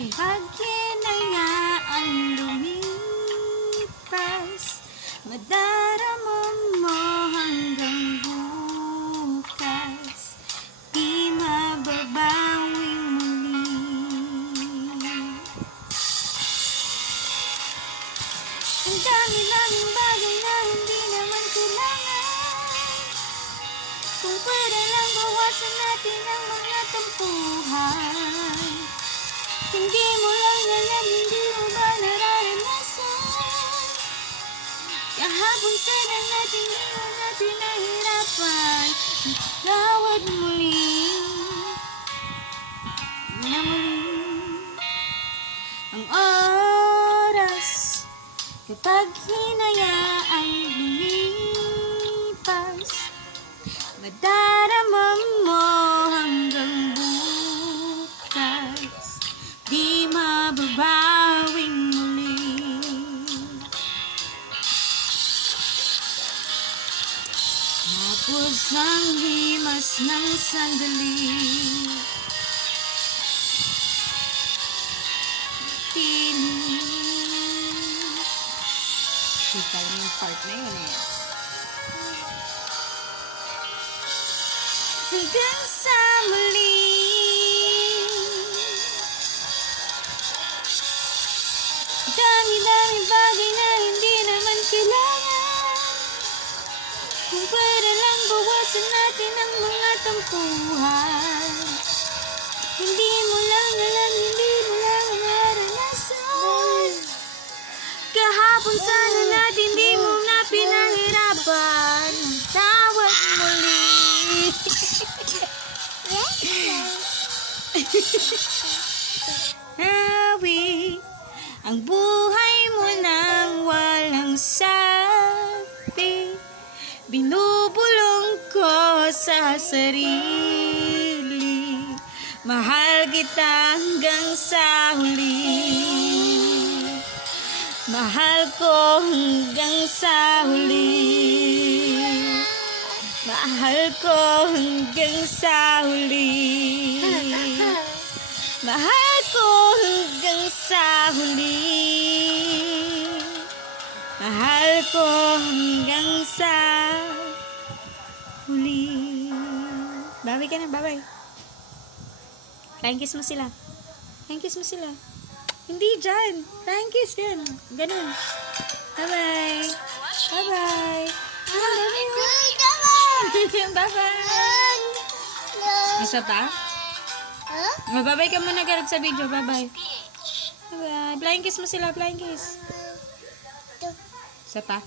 Kapag hinayaan lumipas, madarama mo hanggang bukas, di mababawing muli. Ang dami-daming bagay na hindi naman kailangan. Kung pwede lang bawasan natin ang mga tampuhan. Hindi mo lang alam, hindi mo ba nararanasan? Kahapon sana natin, di mo natin nahirapan. Tawad muli na muli ang oras. Kapag hinayaang lumipas, madarama mo hanggang bukas, di mababawing muli. Tapos ang himas ng sandali, tinig. Kita lang yung part na yun eh. Hanggang sa muli, dami-dami bagay na hindi naman kailangan. Kung pwede lang bawasan natin ang mga tampuhan. Hindi mo lang alam, hindi mo lang naranasan. Kahapon sana natin, di mo na pinahirapan. Tawad muli. Hawi ang buhay mo nang walang sabi. Binubulong ko sa sarili. Mahal kita hanggang sa huli. Mahal ko hanggang sa huli. Mahal ko hanggang sa huli. Mahal ko hanggang sa huli. Mahal ko hanggang sa huli. Babay ka na, babay. Flying kiss mo sila. Flying kiss mo sila. Hindi dyan. Flying kiss yan. Ganun. Bye-bye. Bye-bye. I love you. Bye-bye. Isa pa? Mababay ka muna garag sa video. Bye-bye. Bye-bye. Flying kiss mo sila. Flying kiss. Isa pa?